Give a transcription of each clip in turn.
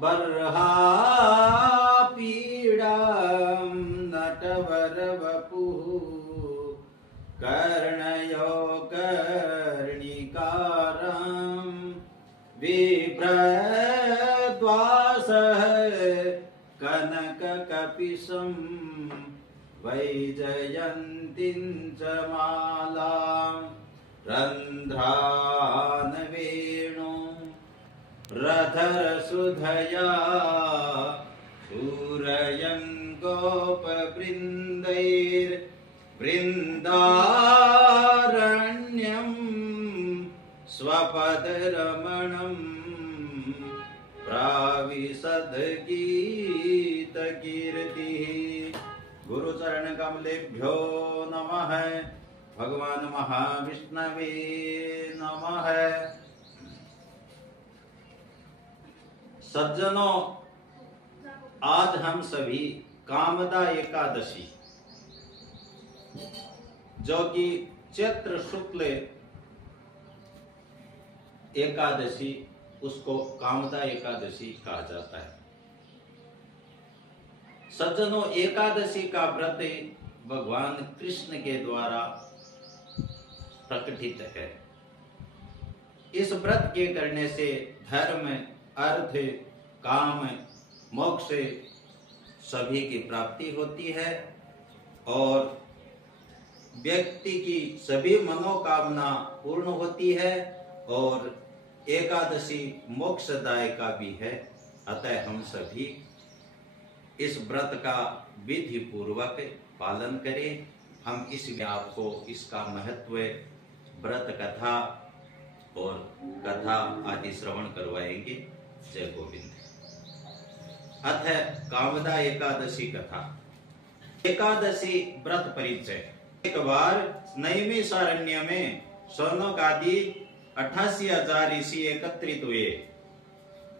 बर्हा पीड़ा नटवर वपुः कर्णयो कर्णिकारं बिभ्रद्वासः कनककपिशं वैजयन्तीं च मालां रन्ध्रान् वेणु रथरसुधया पूरयन् गोपवृन्दैर्वृन्दारण्यं स्वपदरमणं प्राविशद्गीतकीर्तिः। गुरुचरण कमलेभ्यो नमः। भगवान महाविष्णवे नमः। सज्जनों, आज हम सभी कामदा एकादशी, जो कि चैत्र शुक्ल एकादशी, उसको कामदा एकादशी कहा जाता है। सज्जनों, एकादशी का व्रत भगवान कृष्ण के द्वारा प्रकटित है। इस व्रत के करने से धर्म, अर्थ, काम, मोक्ष सभी की प्राप्ति होती है और व्यक्ति की सभी मनोकामना पूर्ण होती है और एकादशी मोक्षदायिका भी है। अतः हम सभी इस व्रत का विधि पूर्वक पालन करें। हम इसमें आपको इसका महत्व, व्रत कथा और कथा आदि श्रवण करवाएंगे। जय गोविंद। अथ कामदा एकादशी कथा। एकादशी व्रत परिचय। एक बार नैमिषारण्य में शौनक आदि 88,000 ऋषि एकत्रित हुए।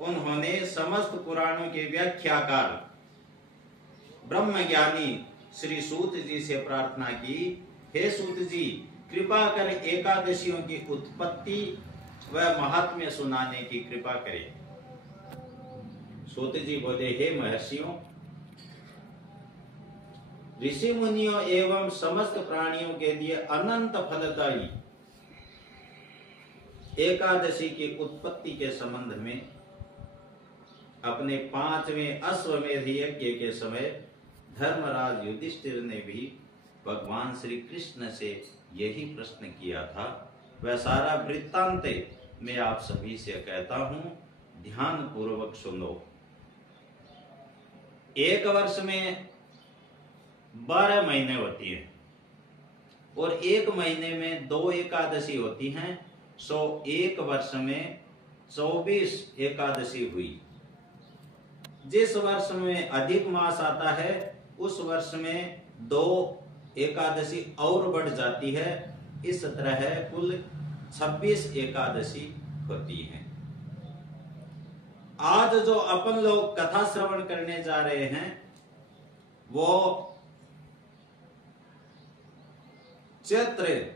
उन्होंने समस्त पुराणों के व्याख्याकार ब्रह्मज्ञानी श्री सूत जी से प्रार्थना की, हे सूत जी, कृपा कर एकादशियों की उत्पत्ति व महात्म्य सुनाने की कृपा करें। सूत जी बोले, हे महर्षियों, ऋषि मुनियों एवं समस्त प्राणियों के लिए अनंत फलदायी एकादशी की उत्पत्ति के संबंध में अपने 5वें अश्वमेध यज्ञ के समय धर्मराज युधिष्ठिर ने भी भगवान श्री कृष्ण से यही प्रश्न किया था। वह सारा वृत्तांत मैं आप सभी से कहता हूं, ध्यान पूर्वक सुनो। एक वर्ष में 12 महीने होती हैं और एक महीने में 2 एकादशी होती हैं। सो एक वर्ष में 24 एकादशी हुई। जिस वर्ष में अधिक मास आता है उस वर्ष में 2 एकादशी और बढ़ जाती है। इस तरह कुल 26 एकादशी होती हैं। आज जो अपन लोग कथा श्रवण करने जा रहे हैं वो चैत्र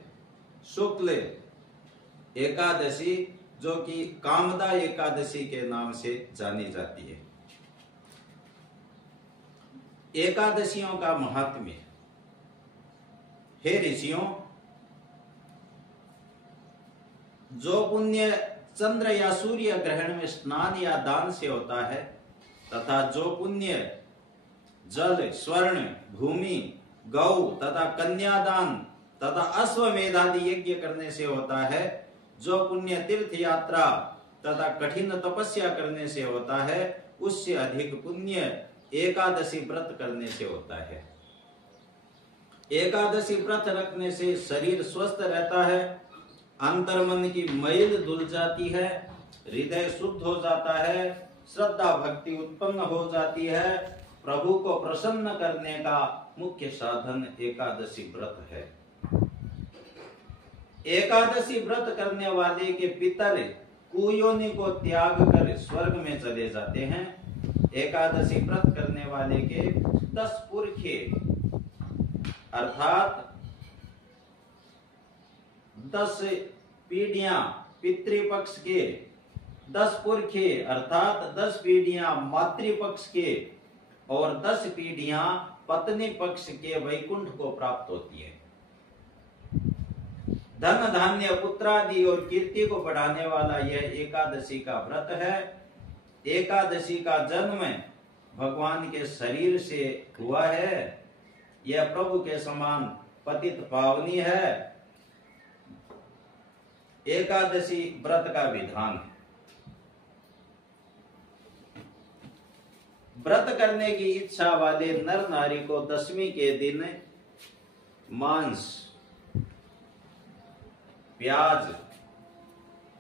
शुक्ल एकादशी, जो कि कामदा एकादशी के नाम से जानी जाती है। एकादशियों का महात्म्य। हे ऋषियों, जो पुण्य चंद्र या सूर्य ग्रहण में स्नान या दान से होता है तथा जो पुण्य जल, स्वर्ण, भूमि, गौ तथा कन्यादान तथा अश्वमेधादि यज्ञ करने से होता है, जो पुण्य तीर्थ यात्रा तथा कठिन तपस्या करने से होता है, उससे अधिक पुण्य एकादशी व्रत करने से होता है। एकादशी व्रत रखने से शरीर स्वस्थ रहता है, अंतर्मन की मैल धुल जाती है, हृदय शुद्ध हो जाता है, श्रद्धा भक्ति उत्पन्न हो जाती है। प्रभु को प्रसन्न करने का मुख्य साधन एकादशी व्रत है। एकादशी व्रत करने वाले के पितर कुयोनि को त्याग कर स्वर्ग में चले जाते हैं। एकादशी व्रत करने वाले के 10 पुरखे अर्थात 10 पीढ़ियां पितृपक्ष के 10 पुरखे अर्थात 10 पीढ़ियां मातृपक्ष के और 10 पीढ़ियां पत्नी पक्ष के वैकुंठ को प्राप्त होती है। धन धान्य पुत्रादि और कीर्ति को बढ़ाने वाला यह एकादशी का व्रत है। एकादशी का जन्म भगवान के शरीर से हुआ है। यह प्रभु के समान पतित पावनी है। एकादशी व्रत का विधान है। व्रत करने की इच्छा वाले नर नारी को दशमी के दिन मांस, प्याज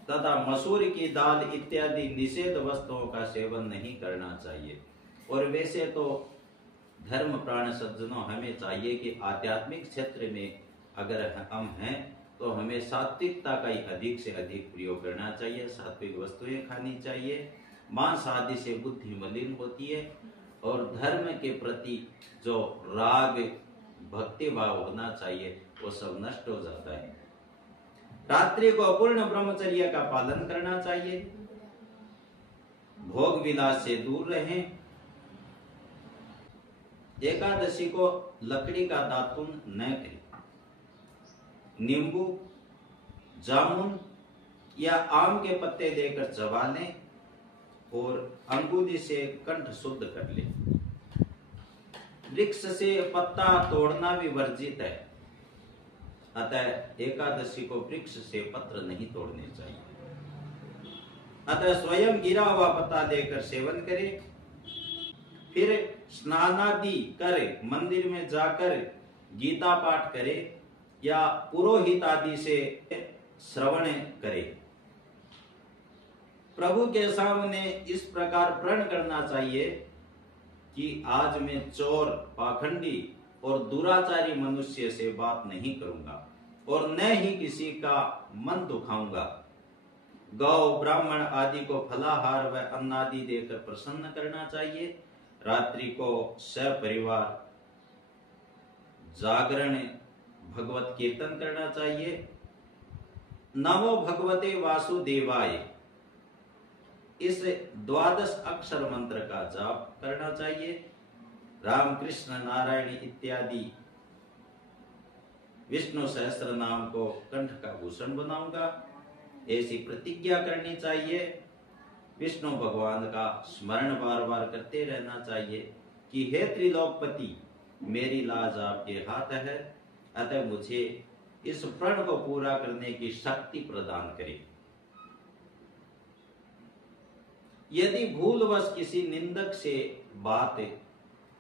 तथा मसूर की दाल इत्यादि निषेध वस्तुओं का सेवन नहीं करना चाहिए। और वैसे तो धर्म प्राण सज्जनों, हमें चाहिए कि आध्यात्मिक क्षेत्र में अगर हम हैं तो हमें सात्विकता का ही अधिक से अधिक प्रयोग करना चाहिए। सात्विक वस्तुएं खानी चाहिए। मांस आदि से बुद्धि मलिन होती है और धर्म के प्रति जो राग भक्ति भाव होना चाहिए वो सब नष्ट हो जाता है। रात्रि को पूर्ण ब्रह्मचर्य का पालन करना चाहिए। भोग विलास से दूर रहें। एकादशी को लकड़ी का दातुन न करें। नींबू, जामुन या आम के पत्ते लेकर चबा लें और अंगूठी से कंठ शुद्ध कर ले। वृक्ष से पत्ता तोड़ना भी वर्जित है। अतः एकादशी को वृक्ष से पत्र नहीं तोड़ने चाहिए। अतः स्वयं गिरा हुआ पत्ता लेकर सेवन करें। फिर स्नानादि करे, मंदिर में जाकर गीता पाठ करे या पुरोहित आदि से श्रवण करे। प्रभु के सामने इस प्रकार प्रण करना चाहिए कि आज मैं चोर, पाखंडी और दुराचारी मनुष्य से बात नहीं करूंगा और न ही किसी का मन दुखाऊंगा। गौ, ब्राह्मण आदि को फलाहार व अन्न आदि देकर प्रसन्न करना चाहिए। रात्रि को सपरिवार जागरण भगवत कीर्तन करना चाहिए। नमो भगवते वासुदेवाय, इस 12 अक्षर मंत्र का जाप करना चाहिए। राम, कृष्ण, नारायण इत्यादि विष्णु सहस्त्र नाम को कंठ का भूषण बनाऊंगा, ऐसी प्रतिज्ञा करनी चाहिए। विष्णु भगवान का स्मरण बार बार करते रहना चाहिए कि हे त्रिलोकपति, मेरी लाज आपके हाथ है, अतः मुझे इस प्रण को पूरा करने की शक्ति प्रदान करें। यदि भूलवश किसी निंदक से बात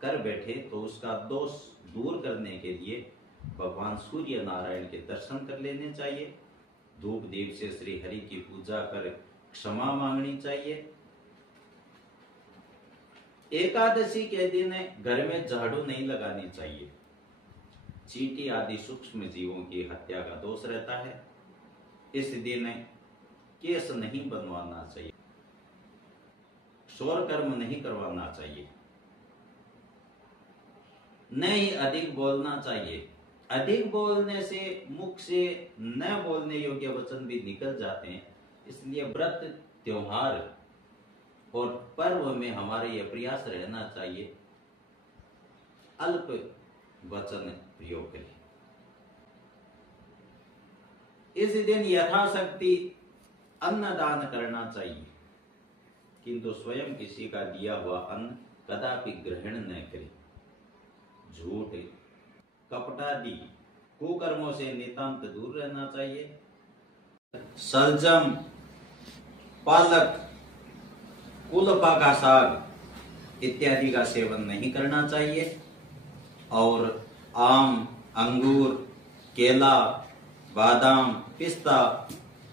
कर बैठे तो उसका दोष दूर करने के लिए भगवान सूर्य नारायण के दर्शन कर लेने चाहिए। धूप दीप से श्री हरि की पूजा कर क्षमा मांगनी चाहिए। एकादशी के दिन घर में झाड़ू नहीं लगानी चाहिए। चींटी आदि सूक्ष्म जीवों की हत्या का दोष रहता है। इस दिन केस नहीं बनवाना चाहिए। शोर कर्म नहीं करवाना चाहिए। न ही अधिक बोलना चाहिए। अधिक बोलने से मुख से न बोलने योग्य वचन भी निकल जाते हैं। इसलिए व्रत, त्योहार और पर्व में हमारे यह प्रयास रहना चाहिए अल्प वचन प्रयोग करें। इस दिन यथाशक्ति अन्नदान करना चाहिए, किंतु स्वयं किसी का दिया हुआ अन्न कदापि ग्रहण न करें। झूठ, कपटादि कुकर्मों से नितांत दूर रहना चाहिए। सलजम, पालक, कुलपा का साग इत्यादि का सेवन नहीं करना चाहिए और आम, अंगूर, केला, बादाम, पिस्ता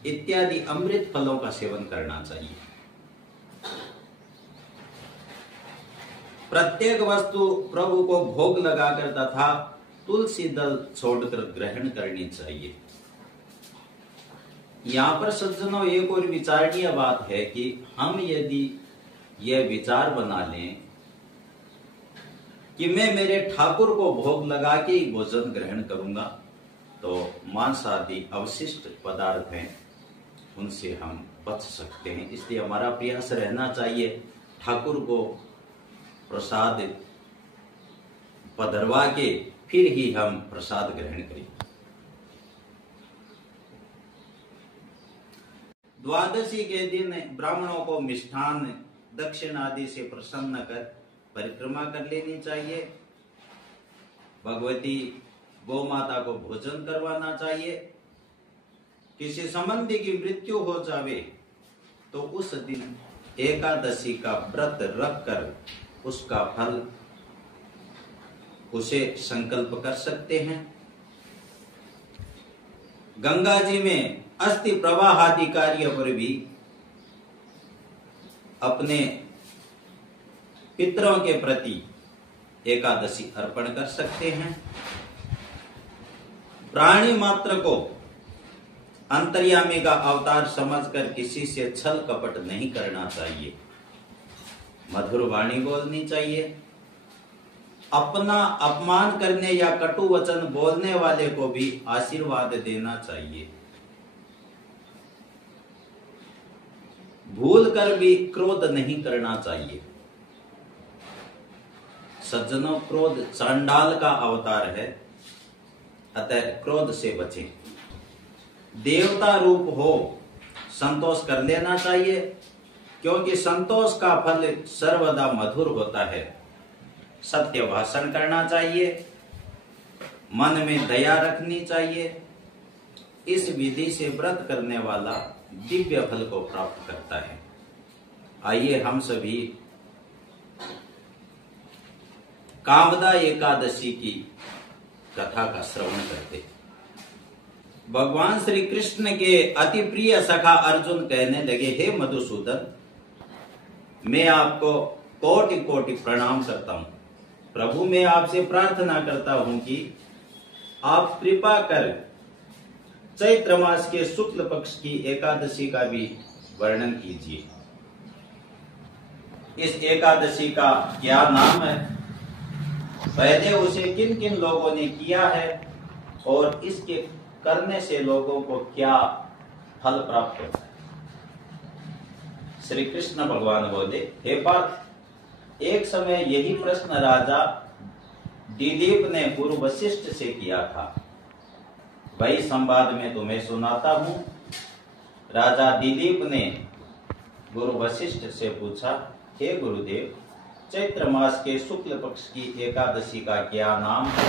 इत्यादि अमृत फलों का सेवन करना चाहिए। प्रत्येक वस्तु प्रभु को भोग लगाकर तथा तुलसी दल छोड़कर ग्रहण करनी चाहिए। यहाँ पर सज्जनों एक और विचारणीय बात है कि हम यदि यह विचार बना लें कि मैं मेरे ठाकुर को भोग लगा के ही भोजन ग्रहण करूंगा, तो मांस आदि अवशिष्ट पदार्थ हैं उनसे हम बच सकते हैं। इसलिए हमारा प्रयास रहना चाहिए ठाकुर को प्रसाद पधरवा के फिर ही हम प्रसाद ग्रहण करें। द्वादशी के दिन ब्राह्मणों को मिष्ठान दक्षिण आदि से प्रसन्न कर परिक्रमा कर लेनी चाहिए। भगवती गौ माता को भोजन करवाना चाहिए। किसी संबंधी की मृत्यु हो जावे तो उस दिन एकादशी का व्रत रख कर उसका फल उसे संकल्प कर सकते हैं। गंगा जी में अस्थि प्रवाह आदि कार्य पर भी अपने पितरों के प्रति एकादशी अर्पण कर सकते हैं। प्राणी मात्र को अंतर्यामी का अवतार समझकर किसी से छल कपट नहीं करना चाहिए। मधुर वाणी बोलनी चाहिए। अपना अपमान करने या कटु वचन बोलने वाले को भी आशीर्वाद देना चाहिए। भूल कर भी क्रोध नहीं करना चाहिए। सज्जनों, क्रोध चांडाल का अवतार है, अतः क्रोध से बचें। देवता रूप हो संतोष कर लेना चाहिए, क्योंकि संतोष का फल सर्वदा मधुर होता है। सत्य भाषण करना चाहिए। मन में दया रखनी चाहिए। इस विधि से व्रत करने वाला दिव्य फल को प्राप्त करता है। आइए हम सभी कामदा एकादशी की कथा का श्रवण करते। भगवान श्री कृष्ण के अति प्रिय सखा अर्जुन कहने लगे, हे मधुसूदन, मैं आपको कोटि कोटि प्रणाम करता हूं। प्रभु, मैं आपसे प्रार्थना करता हूं कि आप कृपा कर चैत्र मास के शुक्ल पक्ष की एकादशी का भी वर्णन कीजिए। इस एकादशी का क्या नाम है, पहले उसे किन किन लोगों ने किया है और इसके करने से लोगों को क्या फल प्राप्त होता है। श्री कृष्ण भगवान बोले, हे पार्थ, एक समय यही प्रश्न राजा दिलीप ने गुरु वशिष्ठ से किया था। वही संवाद में तुम्हें सुनाता हूं। राजा दिलीप ने गुरु वशिष्ठ से पूछा, हे गुरुदेव, चैत्र मास के शुक्ल पक्ष की एकादशी का क्या नाम है,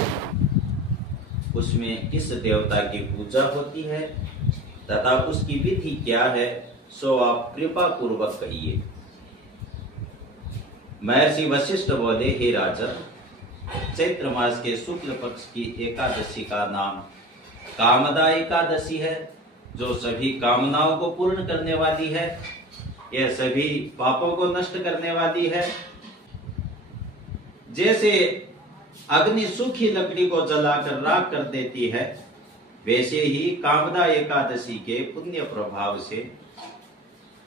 उसमें किस देवता की पूजा होती है तथा उसकी विधि क्या है, सो आप कृपा पूर्वक कहिए। महर्षि वशिष्ठ बोले, हे राजन, चैत्र मास के शुक्ल पक्ष की एकादशी का नाम कामदा एकादशी है, जो सभी कामनाओं को पूर्ण करने वाली है। यह सभी पापों को नष्ट करने वाली है। जैसे अग्नि सूखी लकड़ी को जलाकर राख कर देती है, वैसे ही कामदा एकादशी के पुण्य प्रभाव से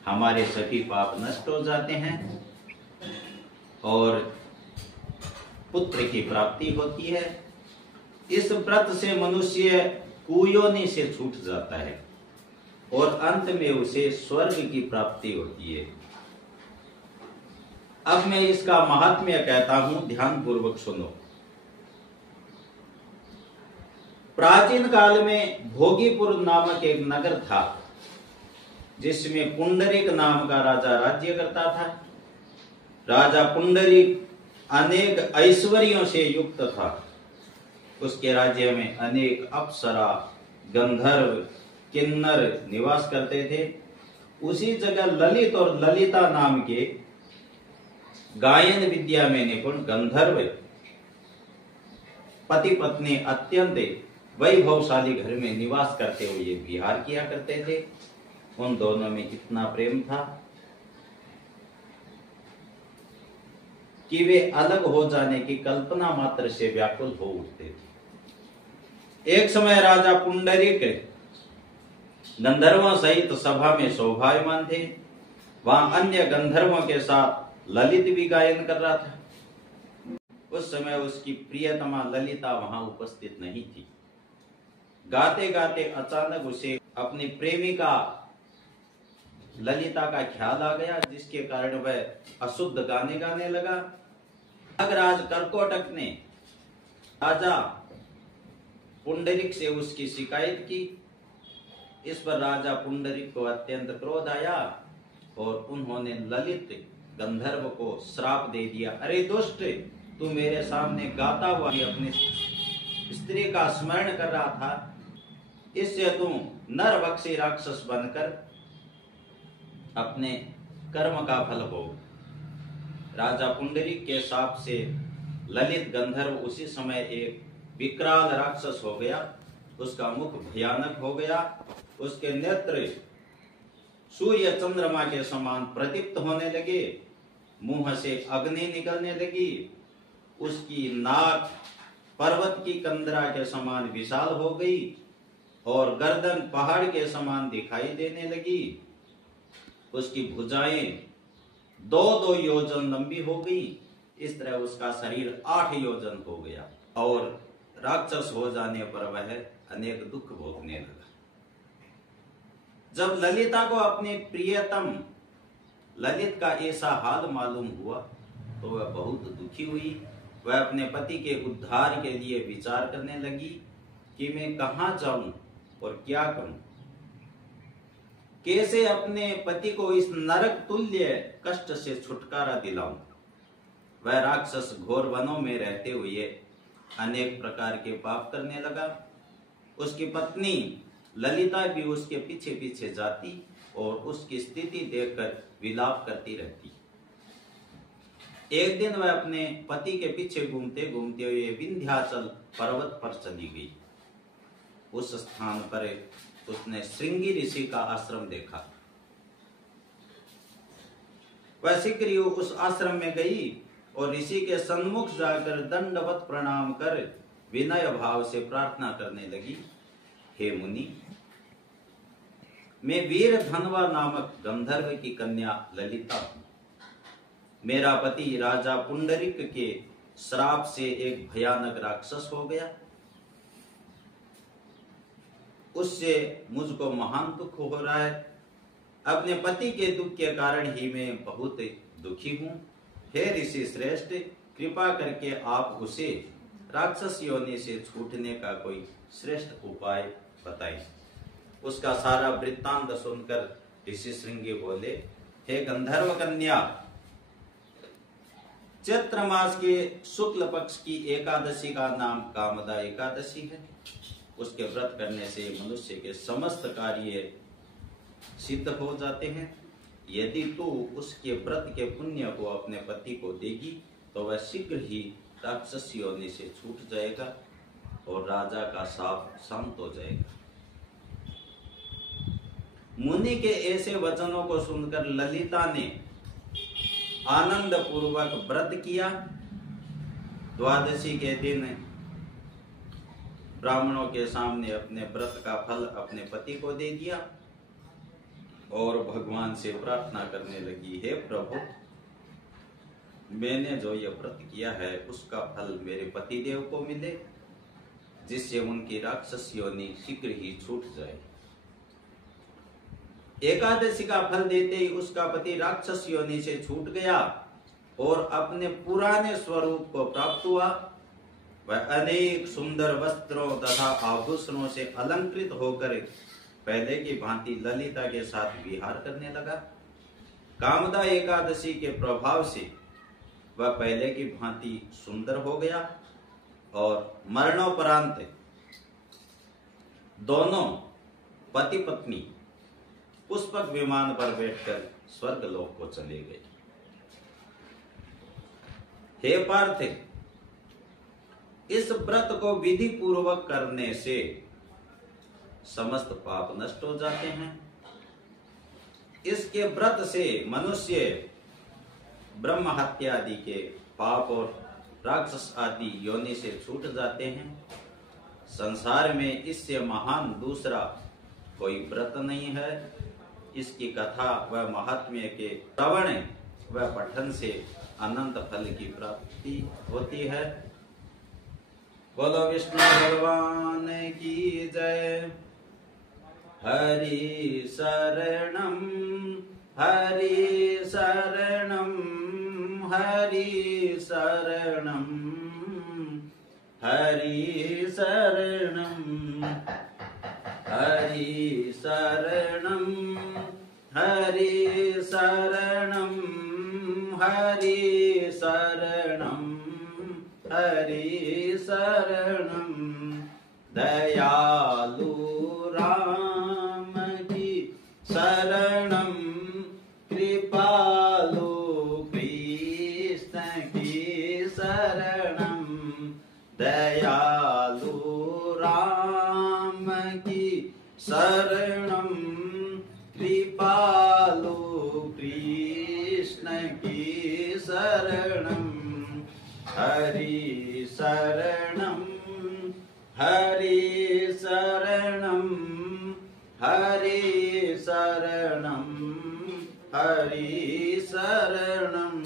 हमारे सभी पाप नष्ट हो जाते हैं और पुत्र की प्राप्ति होती है। इस व्रत से मनुष्य कुयोनि से छूट जाता है और अंत में उसे स्वर्ग की प्राप्ति होती है। अब मैं इसका महात्म्य कहता हूं, ध्यान पूर्वक सुनो। प्राचीन काल में भोगीपुर नामक एक नगर था, जिसमें पुंडरीक नाम का राजा राज्य करता था। राजा पुंडरीक अनेक ऐश्वर्यों से युक्त था। उसके राज्य में अनेक अप्सरा, गंधर्व, किन्नर निवास करते थे। उसी जगह ललित और ललिता नाम के गायन विद्या में निपुण गंधर्व पति पत्नी अत्यंत वैभवशाली घर में निवास करते हुए विहार किया करते थे। उन दोनों में इतना प्रेम था कि वे अलग हो जाने की कल्पना मात्र से व्याकुल हो उठते थे। एक समय राजा पुंडरीक गंधर्वों सहित सभा में शोभायमान थे। वहां अन्य गंधर्वों के साथ ललित भी गायन कर रहा था। उस समय उसकी प्रियतमा ललिता वहां उपस्थित नहीं थी। गाते गाते अचानक उसे अपनी प्रेमिका ललिता का ख्याल आ गया, जिसके कारण वह अशुद्ध गाने गाने लगा। नागराज कर्कोटक ने राजा पुंडरीक से उसकी शिकायत की। इस पर राजा पुंडरीक को अत्यंत क्रोध आया और उन्होंने ललित गंधर्व को श्राप दे दिया। अरे दुष्ट, तू मेरे सामने गाता हुआ अपनी स्त्री का स्मरण कर रहा था, इससे तू नरभक्षी राक्षस बनकर अपने कर्म का फल भोग। राजा पुंडरीक के शाप से ललित गंधर्व उसी समय एक विकराल राक्षस हो गया। उसका मुख भयानक हो गया, उसके नेत्र सूर्य चंद्रमा के समान प्रदीप्त होने लगे, मुंह से अग्नि निकलने लगी, उसकी नाक पर्वत की कंदरा के समान विशाल हो गई और गर्दन पहाड़ के समान दिखाई देने लगी। उसकी भुजाएं 2-2 योजन लंबी हो गई। इस तरह उसका शरीर 8 योजन हो गया और राक्षस हो जाने पर वह अनेक दुख भोगने लगा। जब ललिता को अपने प्रियतम ललित का ऐसा हाल मालूम हुआ तो वह बहुत दुखी हुई। वह अपने पति के उद्धार के लिए विचार करने लगी कि मैं कहां जाऊं और क्या करूं, कैसे अपने पति को इस नरक तुल्य कष्ट से छुटकारा दिलाऊं। वह राक्षस घोर वनों में रहते हुए अनेक प्रकार के पाप करने लगा। उसकी पत्नी ललिता भी उसके पीछे पीछे जाती और उसकी स्थिति देखकर विलाप करती रहती। एक दिन वह अपने पति के पीछे घूमते घूमते हुए विंध्याचल पर्वत पर चली गई। उस स्थान पर उसने श्रृंगी ऋषि का आश्रम देखा। वह शीघ्र ही उस आश्रम में गई और ऋषि के सन्मुख जाकर दंडवत प्रणाम कर विनय भाव से प्रार्थना करने लगी। हे मुनि, मैं वीर धनवा नामक गंधर्व की कन्या ललिता हूं। मेरा पति राजा पुंडरीक के श्राप से एक भयानक राक्षस हो गया। उससे मुझको महान दुख हो रहा है। अपने पति के दुख के कारण ही मैं बहुत दुखी हूं। हे ऋषि श्रेष्ठ, कृपा करके आप उसे राक्षस योनि से छूटने का कोई श्रेष्ठ उपाय बताइए। उसका सारा वृत्तांत सुनकर ऋषि श्रृंगी बोले, हे गंधर्व कन्या, चैत्र मास के शुक्ल पक्ष की एकादशी का नाम कामदा एकादशी है। उसके व्रत करने से मनुष्य के समस्त कार्य सिद्ध हो जाते हैं। यदि तू उसके व्रत के पुण्य को अपने पति को देगी तो वह शीघ्र ही राक्षस योनि से छूट जाएगा और राजा का शाप शांत हो जाएगा। मुनि के ऐसे वचनों को सुनकर ललिता ने आनंद पूर्वक व्रत किया। द्वादशी के दिन ब्राह्मणों के सामने अपने व्रत का फल अपने पति को दे दिया और भगवान से प्रार्थना करने लगी, हे प्रभु, मैंने जो यह व्रत किया है उसका फल मेरे पति देव को मिले, जिससे उनकी राक्षस योनि शीघ्र ही छूट जाए। एकादशी का फल देते ही उसका पति राक्षस योनि से छूट गया और अपने पुराने स्वरूप को प्राप्त हुआ। वह अनेक सुंदर वस्त्रों तथा आभूषणों से अलंकृत होकर पहले की भांति ललिता के साथ विहार करने लगा। कामदा एकादशी के प्रभाव से वह पहले की भांति सुंदर हो गया और मरणोपरांत दोनों पति पत्नी पुष्पक विमान पर बैठकर स्वर्ग लोक को चले गए। हे पार्थ, इस व्रत को विधि पूर्वक करने से समस्त पाप नष्ट हो जाते हैं। इसके व्रत से मनुष्य ब्रह्म हत्या आदि के पाप और राक्षस आदि योनि से छूट जाते हैं। संसार में इससे महान दूसरा कोई व्रत नहीं है। इसकी कथा व महात्म्य के श्रवण व पठन से अनंत फल की प्राप्ति होती है। बोलो विष्णु भगवान की जय। हरि शरणम हरि शरणं हरि शरणं हरि शरणं हरि शरणं हरि शरणं हरि शरणं हरि शरणं दयालु राम की शरणं कृपालु कृष्ण की शरणं दयालु राम की शरणं कृपालु कृष्ण की शरणं हरि शरणं हरि शरणं हरि शरणं हरि शरणं।